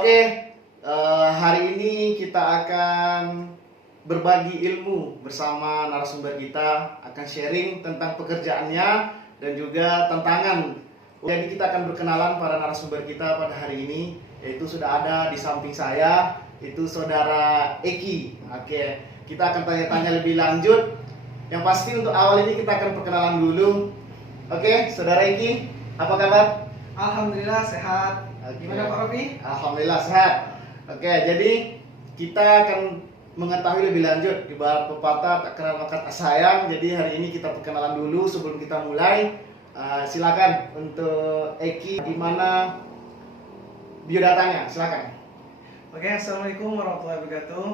Oke, hari ini kita akan berbagi ilmu bersama narasumber kita, akan sharing tentang pekerjaannya dan juga tantangan. Jadi kita akan berkenalan para narasumber kita pada hari ini, yaitu sudah ada di samping saya, itu saudara Eki. Oke, kita akan tanya-tanya lebih lanjut. Yang pasti untuk awal ini kita akan perkenalan dulu. Oke, saudara Eki, apa kabar? Alhamdulillah sehat. Gimana Pak Rofi? Alhamdulillah sehat. Oke, jadi kita akan mengetahui lebih lanjut ibarat pepatah tak kenal maka tak sayang. Jadi hari ini kita perkenalan dulu sebelum kita mulai. Silakan untuk Eki, gimana biodatanya? Silakan. Oke, assalamualaikum warahmatullahi wabarakatuh.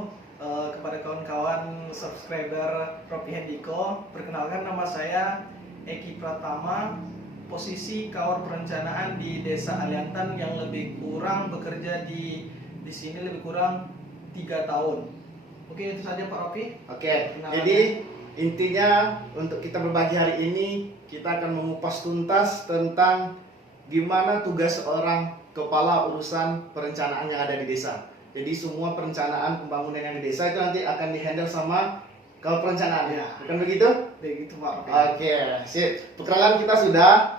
Kepada kawan-kawan subscriber Rofi Hendiko, perkenalkan nama saya Eki Pratama. Posisi kawar perencanaan di Desa Aliantan yang lebih kurang bekerja di sini lebih kurang 3 tahun. Oke, itu saja Pak Rofi. Oke, jadi intinya untuk kita berbagi hari ini kita akan mengupas tuntas tentang gimana tugas seorang kepala urusan perencanaan yang ada di desa. Jadi semua perencanaan pembangunan yang di desa itu nanti akan dihandle sama kawar perencanaan. Ya. Bukan begitu? Begitu Pak Rofi. Oke, sip. Perkenalan kita sudah.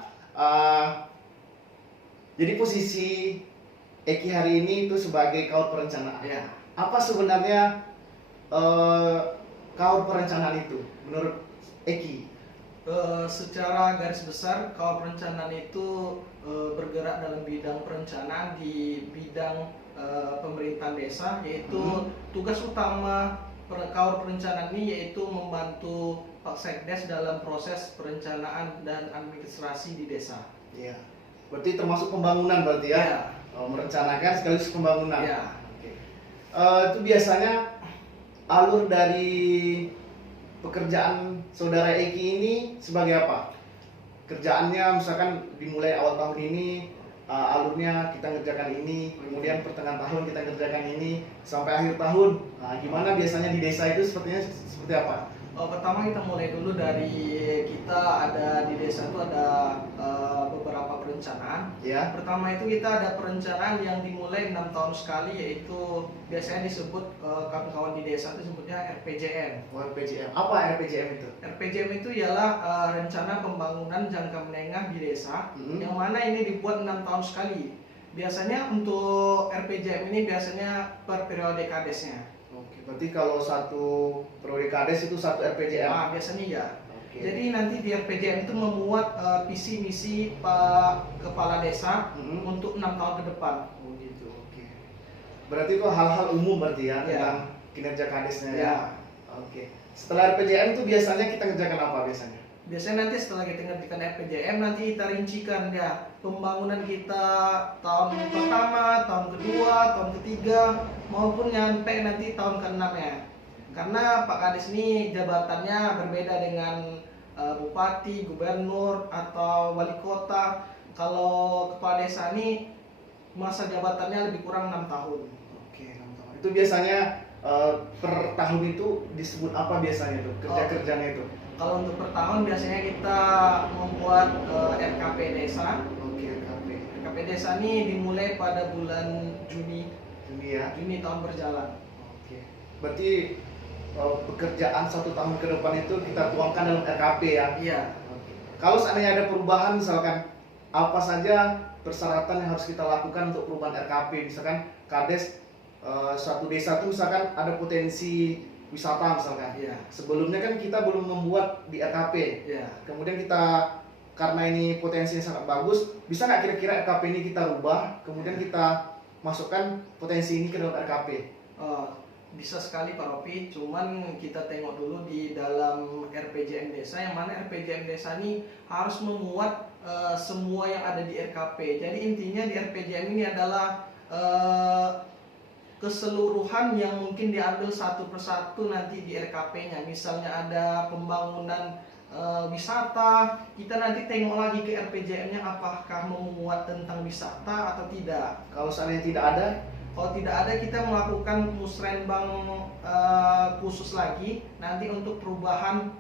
Jadi posisi Eki hari ini itu sebagai kawar perencanaan. Ya. Apa sebenarnya kawar perencanaan itu menurut Eki? Secara garis besar, kawar perencanaan itu bergerak dalam bidang perencanaan di bidang pemerintahan desa, yaitu tugas utama kawar perencanaan ini yaitu membantu Pak Sekdes dalam proses perencanaan dan administrasi di desa. Iya. Berarti termasuk pembangunan berarti ya? Ya. Merencanakan sekaligus pembangunan. Ya. Oke. Itu biasanya alur dari pekerjaan saudara Eki ini sebagai apa? Kerjaannya misalkan dimulai awal tahun ini, alurnya kita ngerjakan ini, kemudian pertengahan tahun kita ngerjakan ini, sampai akhir tahun. Gimana biasanya di desa itu seperti apa? Pertama kita mulai dulu dari kita ada di desa itu ada beberapa perencanaan. Ya. Pertama itu kita ada perencanaan yang dimulai 6 tahun sekali, yaitu biasanya disebut kawan-kawan di desa itu sebutnya RPJM. RPJM. Apa RPJM itu? RPJM itu ialah rencana pembangunan jangka menengah di desa, yang mana ini dibuat 6 tahun sekali. Biasanya untuk RPJM ini biasanya per periode kadesnya. Oke, berarti kalau satu periode kades itu satu RPJM. Biasanya ya. Oke. Jadi nanti di RPJM itu memuat visi misi Pak Kepala Desa untuk 6 tahun ke depan. Oh gitu. Oke. Berarti itu hal-hal umum berarti ya, tentang kinerja kadesnya ya. Oke. Setelah RPJM itu biasanya kita ngerjakan apa biasanya? Biasanya nanti setelah kita ngerjakan RPJM nanti kita rincikan ya pembangunan kita tahun pertama, tahun kedua, tahun ketiga maupun nyampe nanti tahun ke-6 ya. Karena Pak Kades ini jabatannya berbeda dengan bupati, gubernur atau wali kota. Kalau kepala desa ini masa jabatannya lebih kurang 6 tahun. Oke, 6 tahun. Itu biasanya per tahun itu disebut apa biasanya tuh kerja-kerjanya itu? Kalau untuk per tahun biasanya kita membuat RKP desa. Oke, RKP. RKP desa ini dimulai pada bulan Juni. Juni ya. Juni tahun berjalan. Oke. Berarti pekerjaan 1 tahun ke depan itu kita tuangkan dalam RKP ya. Iya. Oke. Kalau seandainya ada perubahan misalkan apa saja persyaratan yang harus kita lakukan untuk perubahan RKP, misalkan Kades suatu desa itu misalkan ada potensi wisata misalkan. Iya. Sebelumnya kan kita belum membuat di RKP. Iya. Kemudian kita karena ini potensinya sangat bagus, bisa nggak kira-kira RKP ini kita rubah, kemudian kita masukkan potensi ini ke dalam RKP? Bisa sekali Pak Rofi, cuman kita tengok dulu di dalam RPJM desa, yang mana RPJM desa ini harus memuat semua yang ada di RKP. Jadi intinya di RPJM ini adalah keseluruhan yang mungkin diambil satu persatu nanti di RKP-nya. Misalnya ada pembangunan wisata, kita nanti tengok lagi ke RPJM-nya apakah memuat tentang wisata atau tidak. Kalau seandainya tidak ada, kalau tidak ada kita melakukan musrenbang khusus lagi nanti untuk perubahan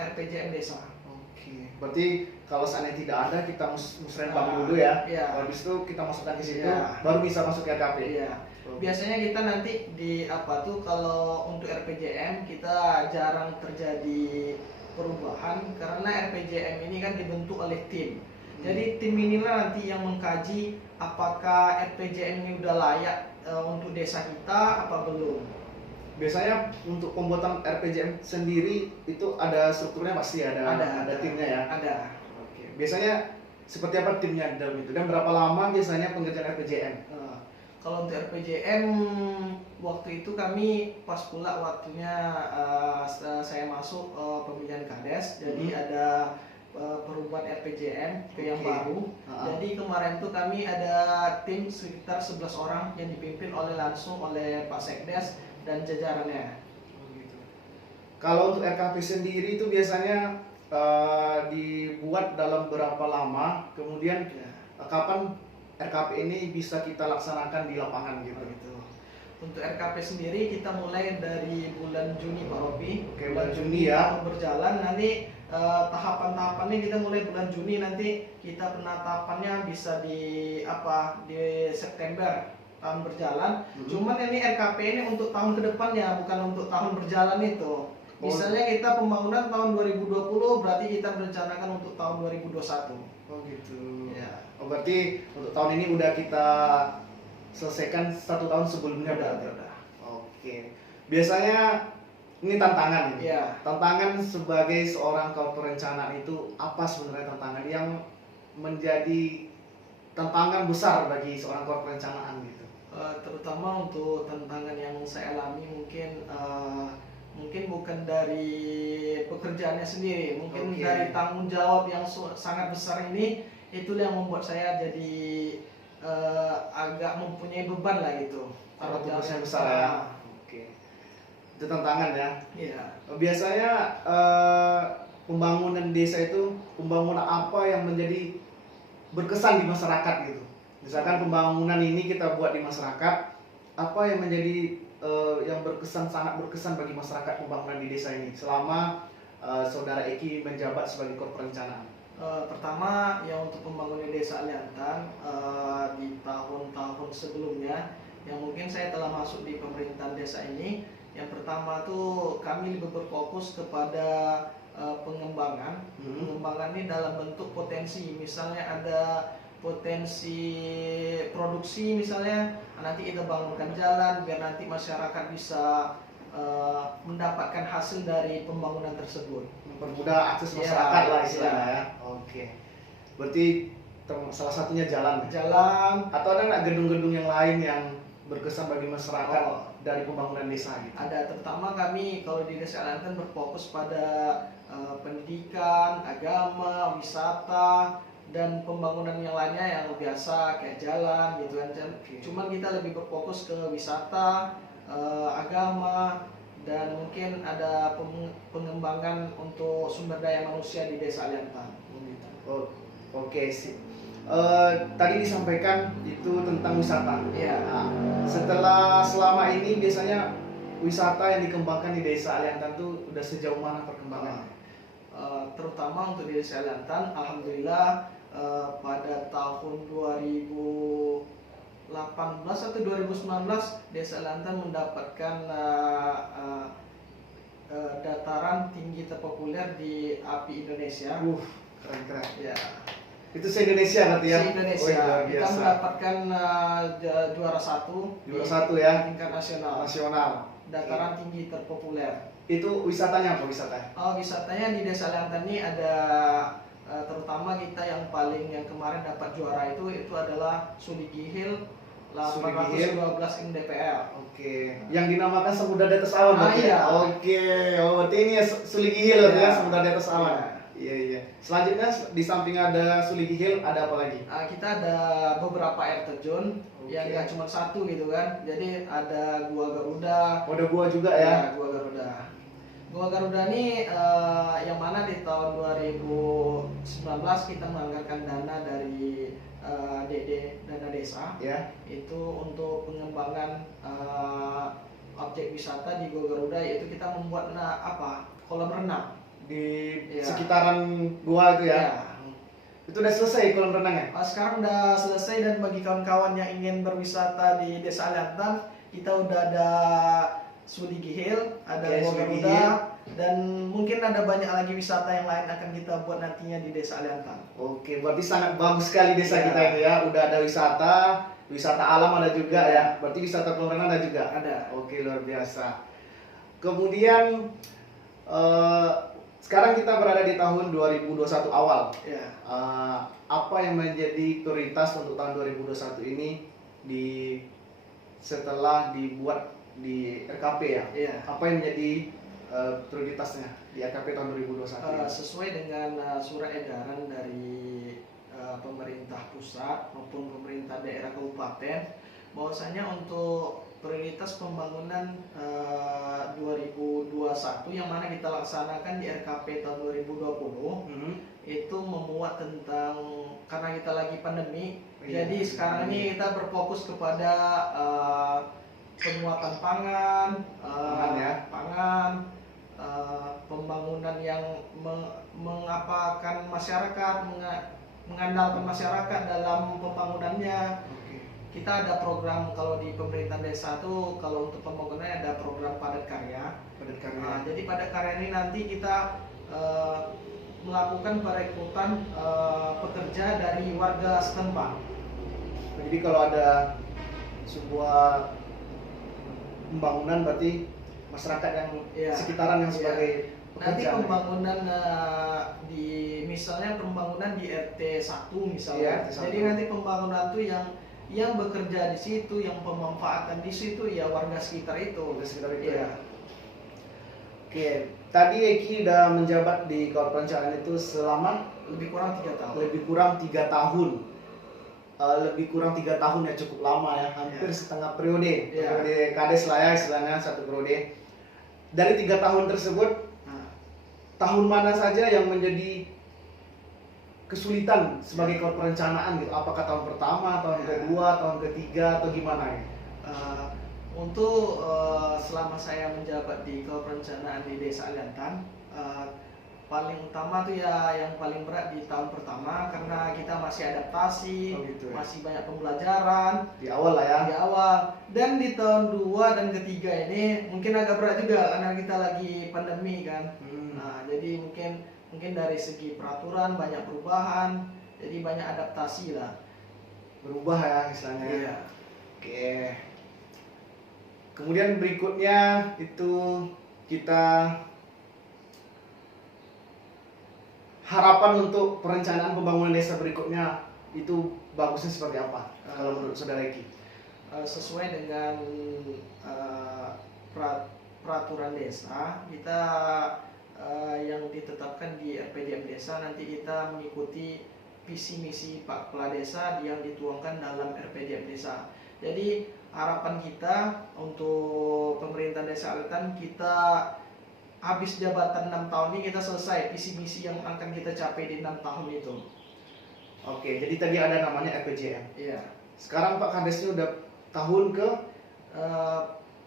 RPJM desa. oke. Berarti kalau seandainya tidak ada kita musrembang Nah, dulu ya. iya. Habis itu kita masukkan ke situ, Iya. baru bisa masuk ke RKP. Iya. Biasanya kita nanti di apa tuh kalau untuk RPJM kita jarang terjadi perubahan karena RPJM ini kan dibentuk oleh tim. Jadi tim inilah nanti yang mengkaji apakah RPJM ini udah layak untuk desa kita apa belum. Biasanya untuk pembuatan RPJM sendiri itu ada strukturnya, pasti ada timnya ya. Ada. Oke. Biasanya seperti apa timnya di dalam itu dan berapa lama biasanya pengerjaan RPJM? Kalau untuk RPJM waktu itu kami pas pula waktunya saya masuk pemilihan Kades, jadi ada perubahan RPJM ke yang Oke. baru. Jadi kemarin tuh kami ada tim sekitar 11 orang yang dipimpin langsung oleh Pak Sekdes dan jajarannya. Kalau untuk RKP sendiri itu biasanya dibuat dalam berapa lama, kemudian kapan RKP ini bisa kita laksanakan di lapangan gitu. Untuk RKP sendiri kita mulai dari bulan Juni Pak Robi. Oke, bulan Juni ya. Berjalan nanti tahapan-tahapannya kita mulai bulan Juni, nanti kita penetapannya bisa di September tahun berjalan. Cuman ini RKP ini untuk tahun ke depannya, bukan untuk tahun berjalan itu. Misalnya kita pembangunan tahun 2020, berarti kita merencanakan untuk tahun 2021. Oh gitu. Ya. Oh, berarti untuk tahun ini udah kita selesaikan 1 tahun sebelumnya berarti. Udah. Oke. Biasanya ini tantangan ini. Iya. Tantangan sebagai seorang kepala perencanaan itu apa sebenarnya tantangan yang menjadi tantangan besar bagi seorang kepala perencanaan gitu? Terutama untuk tantangan yang saya alami mungkin bukan dari pekerjaannya sendiri, mungkin Oke. dari tanggung jawab yang sangat besar ini, itulah yang membuat saya jadi agak mempunyai beban lah gitu. Karena tugasnya besar ya. Oke. Itu tantangan ya. Iya. Biasanya pembangunan desa itu pembangunan apa yang menjadi berkesan di masyarakat gitu. Misalkan pembangunan ini kita buat di masyarakat, apa yang menjadi yang sangat berkesan bagi masyarakat pembangunan di desa ini selama saudara Eki menjabat sebagai Kepala Perencanaan? Pertama yang untuk pembangunan desa Aliantan di tahun-tahun sebelumnya yang mungkin saya telah masuk di pemerintahan desa ini, yang pertama tuh kami lebih berfokus kepada pengembangan. Pengembangan ini dalam bentuk potensi, misalnya ada potensi produksi, misalnya nanti kita bangunkan jalan biar nanti masyarakat bisa mendapatkan hasil dari pembangunan tersebut. Mempermudah akses masyarakat lah istilahnya ya. Oke. Berarti salah satunya jalan. Atau ada nggak gedung-gedung yang lain yang berkesan bagi masyarakat dari pembangunan desa gitu? Ada, terutama kami kalau di Desa Aliantan berfokus pada pendidikan, agama, wisata, dan pembangunan yang lainnya yang biasa kayak jalan gitu kan. Cuman kita lebih berfokus ke wisata, agama, dan mungkin ada pengembangan untuk sumber daya manusia di Desa Aliantan. Oke sih. Tadi disampaikan itu tentang wisata. Iya. Nah, selama ini biasanya wisata yang dikembangkan di Desa Aliantan tuh udah sejauh mana perkembangannya? Terutama untuk di Desa Aliantan, alhamdulillah pada tahun 2018 atau 2019 Desa Aliantan mendapatkan dataran tinggi terpopuler di API Indonesia. Keren. Ya. Itu se-Indonesia berarti ya? Se-Indonesia. Luar Kita biasa. mendapatkan juara satu ya? tingkat nasional. Dataran tinggi terpopuler. Itu wisatanya apa wisata? Wisatanya di Desa Aliantan ini ada terutama kita yang kemarin dapat juara itu adalah Suligi Hill 812 mdpl. Oke. Yang dinamakan Samudra di atas awan berarti? Iya. Oke. Berarti ini ya Suligi Hill berarti ya, Samudra di atas awan. Iya. Selanjutnya di samping ada Suligi Hill ada apa lagi? Kita ada beberapa air terjun yang nggak cuma satu gitu kan. Jadi ada Gua Garuda. Ada gua juga ya? Gua Garuda. Gua Garuda ini yang mana di tahun 2019 kita menganggarkan dana dari DD dana desa Ya. itu untuk pengembangan objek wisata di Gua Garuda, yaitu kita membuat kolam renang di Iya. sekitaran gua itu ya. Ya. Itu udah selesai kolam renangnya? Sekarang udah selesai, dan bagi kawan-kawan yang ingin berwisata di Desa Aliantan, kita udah ada Sudigi Hill, ada Oke, Gua Sudigi Garuda, Hill. dan mungkin ada banyak lagi wisata yang lain akan kita buat nantinya di Desa Aliantan. Oke, berarti sangat bagus sekali desa Iya. kita ini ya. Udah ada wisata alam ada juga Iya. ya. Berarti wisata kolam renang ada juga. Ada. Oke, luar biasa. Kemudian sekarang kita berada di tahun 2021 awal. Ya. Apa yang menjadi prioritas untuk tahun 2021 ini setelah dibuat di RKP ya? Iya. Apa yang menjadi prioritasnya di RKP tahun 2021 ini? Sesuai dengan surat edaran dari pemerintah pusat maupun pemerintah daerah kabupaten, bahwasanya untuk prioritas pembangunan 2021 yang mana kita laksanakan di RKP tahun 2020 itu memuat tentang, karena kita lagi pandemi, Iya, jadi sekarang ini kita berfokus kepada penguatan pangan, Pangan ya. pembangunan yang mengapakan masyarakat, mengandalkan masyarakat dalam pembangunannya. Oke. Kita ada program, kalau di pemerintah desa tuh kalau untuk pembangunannya ada program padat karya. Padat karya. Jadi padat karya ini nanti kita melakukan perekrutan pekerja dari warga setempat. Jadi kalau ada sebuah pembangunan berarti masyarakat yang Iya. sekitaran yang Iya. sebagai Nanti pekerja. pembangunan misalnya pembangunan di RT 1 misalnya. Iya, RT 1. Jadi nanti pembangunan tuh yang bekerja di situ, yang pemanfaatan di situ ya warga sekitar itu. Warga sekitar itu Iya. ya. Oke, tadi Eki udah menjabat di Korps Perencanaan itu selama Lebih kurang 3 tahun. lebih kurang 3 tahun. Lebih kurang 3 tahun ya, cukup lama ya, hampir Iya. setengah periode. Iya. Periode kades lah ya istilahnya, satu periode. Dari 3 tahun tersebut, Nah, tahun mana saja yang menjadi kesulitan sebagai Korps Perencanaan gitu? Apakah tahun pertama, tahun Ya. kedua, tahun ketiga, atau gimana ya? untuk selama saya menjabat di Korps Perencanaan di Desa Aliantan, paling utama tuh ya yang paling berat di tahun pertama, karena kita masih adaptasi, Oh, gitu ya. masih banyak pembelajaran Di awal lah ya. di awal. Dan di tahun 2 dan ketiga ini mungkin agak berat juga karena kita lagi pandemi kan. Nah, jadi mungkin dari segi peraturan banyak perubahan, jadi banyak adaptasi lah. Berubah ya istilahnya. Iya. Oke. Kemudian berikutnya itu kita harapan untuk perencanaan pembangunan desa berikutnya itu bagusnya seperti apa kalau menurut saudara Eki? Sesuai dengan peraturan desa, kita yang ditetapkan di RPJM desa, nanti kita mengikuti visi misi Pak Kepala Desa yang dituangkan dalam RPJM desa. Jadi harapan kita untuk pemerintah Desa Aliantan, kita habis jabatan 6 tahun ini kita selesai visi misi yang akan kita capai di 6 tahun itu. Oke, jadi tadi ada namanya RPJM. Iya. Sekarang Pak Kadesnya udah tahun ke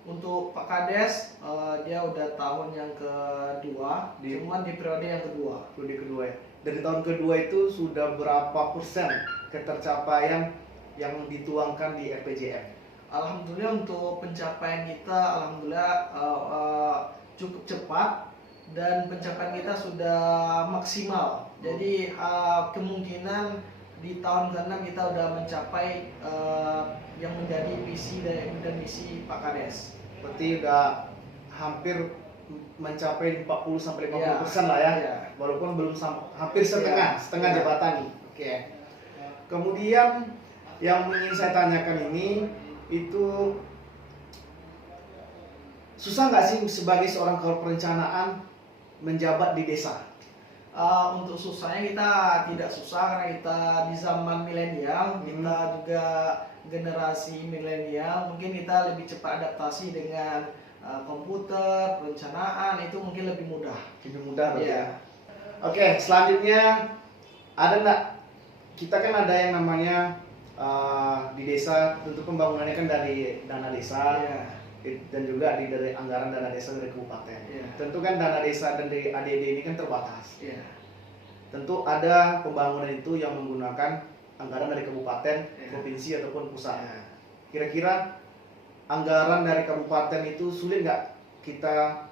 Untuk Pak Kades, dia udah tahun yang kedua, cuman di periode yang kedua. periode kedua ya. Dari tahun kedua itu sudah berapa persen ketercapaian yang dituangkan di RPJM? Alhamdulillah untuk pencapaian kita, alhamdulillah cukup cepat, dan pencapaian kita sudah maksimal. Jadi kemungkinan di tahun ke-6 kita udah mencapai yang menjadi visi dan misi Pak Kades. Berarti udah hampir mencapai 40-50% lah ya. Iya. Walaupun belum hampir setengah Iya. jabatan nih. Oke. Kemudian yang ingin saya tanyakan ini itu susah nggak sih sebagai seorang Korps Perencanaan menjabat di desa? Untuk susahnya kita tidak susah karena kita di zaman milenial, kita juga generasi milenial, mungkin kita lebih cepat adaptasi dengan komputer, perencanaan itu mungkin lebih mudah. Lebih mudah berarti Iya. ya. Oke, selanjutnya ada nggak? Kita kan ada yang namanya di desa, tentu pembangunannya kan dari dana desa. Iya. dan juga dari anggaran dana desa dari kabupaten. Iya. Tentu kan dana desa dan dari ADD ini kan terbatas. Iya. Tentu ada pembangunan itu yang menggunakan anggaran dari kabupaten, Iya. provinsi ataupun pusat. Iya. Kira-kira anggaran dari kabupaten itu sulit nggak kita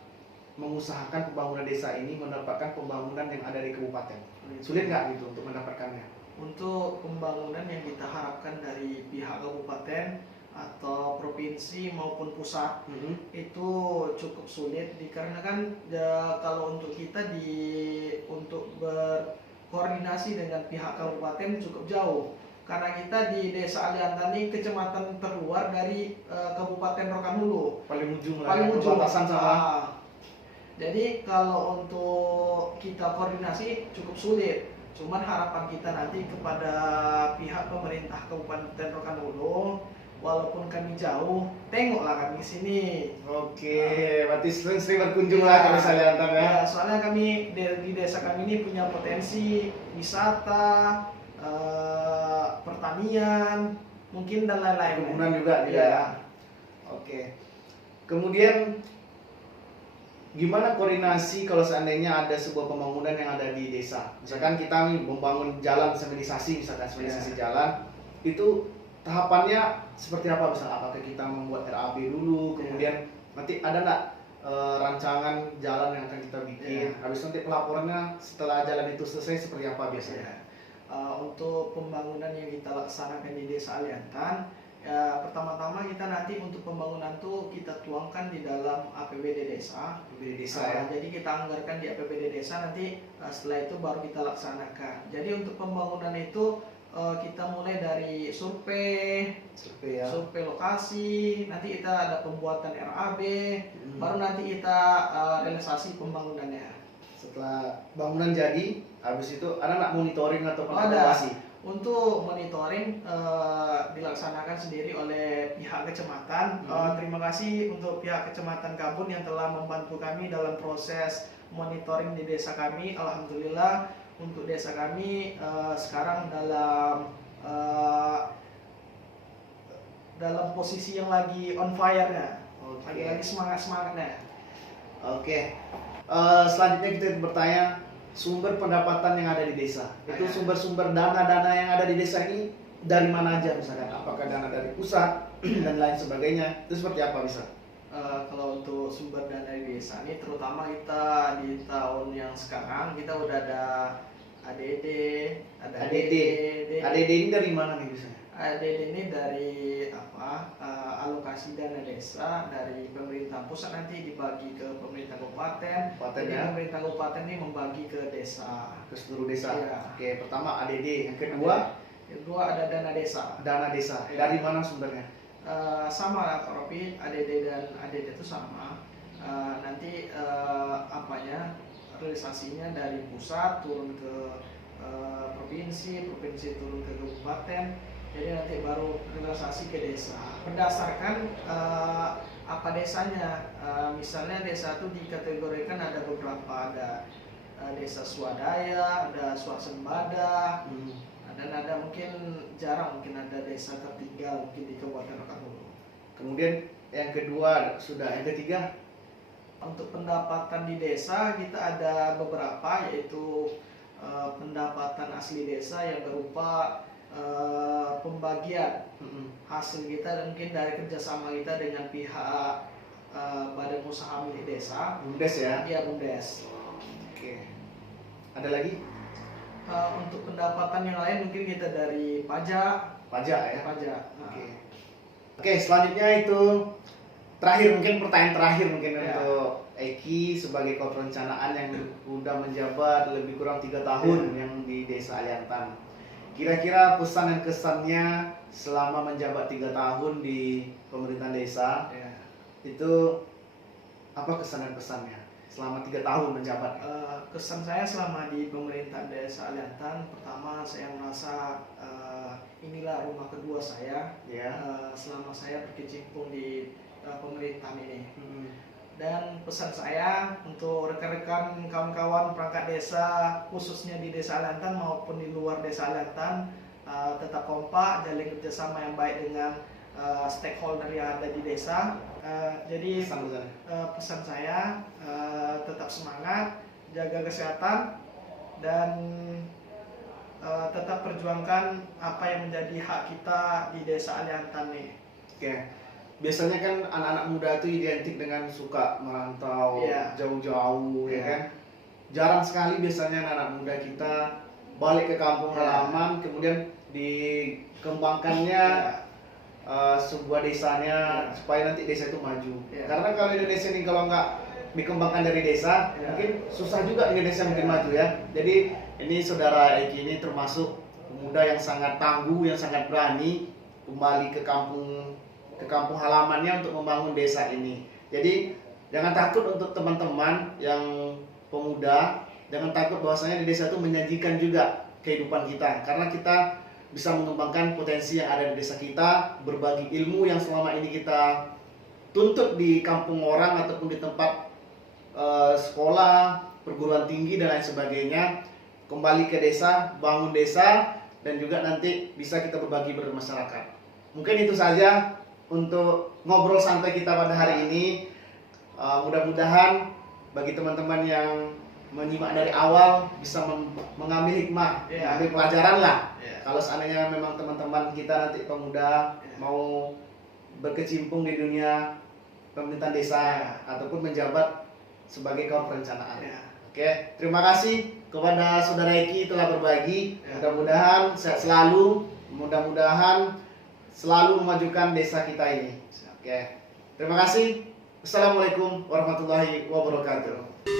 mengusahakan pembangunan desa ini mendapatkan pembangunan yang ada di kabupaten? Sulit nggak gitu untuk mendapatkannya? Untuk pembangunan yang kita harapkan dari pihak kabupaten atau provinsi maupun pusat itu cukup sulit dikarenakan ya, kalau untuk kita untuk berkoordinasi dengan pihak kabupaten cukup jauh karena kita di Desa Aliantan ini kecamatan terluar dari Kabupaten Rokan Hulu. Paling ujung lah, Paling ya, ujung. perbatasan sama. Jadi kalau untuk kita koordinasi cukup sulit. Cuman harapan kita nanti kepada pihak pemerintah Kabupaten Rokan Hulu, walaupun kami jauh, tengoklah kami sini. Oke, berarti sering berkunjung lah ke Desa Aliantan ya. Ya, soalnya kami di desa kami ini punya potensi wisata, pertanian, mungkin dan lain-lain. Perkebunan juga Iya. ya. Oke. Kemudian gimana koordinasi kalau seandainya ada sebuah pembangunan yang ada di desa? Misalkan kita nih membangun jalan semenisasi, misalkan semenisasi jalan, itu tahapannya seperti apa? Misal apakah kita membuat RAB dulu, kemudian nanti ada nggak rancangan jalan yang akan kita bikin? Habis nanti pelaporannya setelah jalan itu selesai seperti apa biasanya? Untuk pembangunan yang kita laksanakan di Desa Aliantan, ya, pertama-tama kita nanti untuk pembangunan tuh kita tuangkan di dalam APBD desa. APBD desa ya. Jadi kita anggarkan di APBD desa, nanti setelah itu baru kita laksanakan. Jadi untuk pembangunan itu kita mulai dari survei Survei ya. survei lokasi, nanti kita ada pembuatan RAB, baru nanti kita realisasi pembangunannya. Setelah bangunan jadi, habis itu ada nggak monitoring atau Ada. evaluasi? Untuk monitoring dilaksanakan sendiri oleh pihak kecamatan. Terima kasih untuk pihak kecamatan Kabun yang telah membantu kami dalam proses monitoring di desa kami. Alhamdulillah untuk desa kami sekarang dalam posisi yang lagi on fire-nya, lagi semangatnya. Oke. Selanjutnya kita bertanya sumber pendapatan yang ada di desa. Itu sumber-sumber dana-dana yang ada di desa ini dari mana aja misalkan? Apakah dana dari pusat dan lain sebagainya? Itu seperti apa bisa? Kalau untuk sumber dana di desa ini, terutama kita di tahun yang sekarang kita udah ada ADD, ADD ini dari mana nih biasanya? ADD ini dari alokasi dana desa dari pemerintah pusat, nanti dibagi ke pemerintah kabupaten. Jadi ya? pemerintah kabupaten ini membagi ke desa, Ke seluruh desa. Iya. Oke, pertama ADD, yang kedua ada dana desa. dana desa. Iya. Dari mana sumbernya? Sama lah Pak Rofi, ADD dan ADD itu sama. Nanti realisasinya dari pusat turun ke provinsi turun ke kabupaten. Jadi nanti baru realisasi ke desa berdasarkan apa desanya. Misalnya desa itu dikategorikan ada beberapa, ada desa swadaya, ada swasembada, dan ada mungkin mungkin ada desa tertinggal mungkin di Kabupaten Rokan Hulu. Kemudian yang kedua sudah, yang ketiga Untuk pendapatan di desa kita ada beberapa, yaitu pendapatan asli desa yang berupa pembagian hasil kita dan mungkin dari kerjasama kita dengan pihak badan usaha milik desa. BUMDes ya? Iya, BUMDes. Oke. Ada lagi? Untuk pendapatan yang lain mungkin kita dari pajak. Pajak ya? Pajak. Oke, selanjutnya itu mungkin pertanyaan terakhir mungkin Ya. untuk Eki sebagai kepala perencanaan yang udah menjabat lebih kurang 3 tahun yang di Desa Aliantan. Kira-kira pesan dan kesannya selama menjabat 3 tahun di pemerintahan desa, itu apa kesan dan pesannya selama 3 tahun menjabat? Kesan saya selama di pemerintahan Desa Aliantan, pertama saya merasa inilah rumah kedua saya selama saya berkecimpung di pemerintahan ini. Dan pesan saya untuk rekan-rekan kawan-kawan perangkat desa, khususnya di Desa Aliantan maupun di luar Desa Aliantan, tetap kompak, jalin kerjasama yang baik dengan stakeholder yang ada di desa. Jadi Pesan-pesan. pesan saya tetap semangat, jaga kesehatan, dan tetap perjuangkan apa yang menjadi hak kita di desa Aliantan nih. Oke. Biasanya kan anak-anak muda itu identik dengan suka merantau Iya. jauh-jauh, ya Iya. kan? Jarang sekali biasanya anak-anak muda kita balik ke kampung Iya. halaman, kemudian dikembangkannya sebuah desanya Iya. supaya nanti desa itu maju. Iya. Karena kalau Indonesia ini kalau nggak dikembangkan dari desa, Iya. mungkin susah juga Indonesia mungkin Iya. maju ya. Jadi ini saudara Eki ini termasuk pemuda yang sangat tangguh, yang sangat berani kembali ke kampung halamannya untuk membangun desa ini. Jadi jangan takut untuk teman-teman yang pemuda, jangan takut bahwasanya di desa itu menyajikan juga kehidupan kita, karena kita bisa mengembangkan potensi yang ada di desa kita, berbagi ilmu yang selama ini kita tuntut di kampung orang ataupun di tempat sekolah, perguruan tinggi dan lain sebagainya, kembali ke desa, bangun desa, dan juga nanti bisa kita berbagi bermasyarakat. Mungkin itu saja untuk ngobrol santai kita pada hari ini. Mudah-mudahan bagi teman-teman yang menyimak dari awal bisa mengambil hikmah, Iya. mengambil pelajaran lah. Iya. Kalau seandainya memang teman-teman kita nanti pemuda Iya. mau berkecimpung di dunia pemerintahan desa ataupun menjabat sebagai kaum perencanaan. Iya. Oke, terima kasih kepada saudara Eki telah berbagi. Ya. Mudah-mudahan sehat selalu, mudah-mudahan selalu memajukan desa kita ini. Oke, terima kasih. Assalamualaikum warahmatullahi wabarakatuh.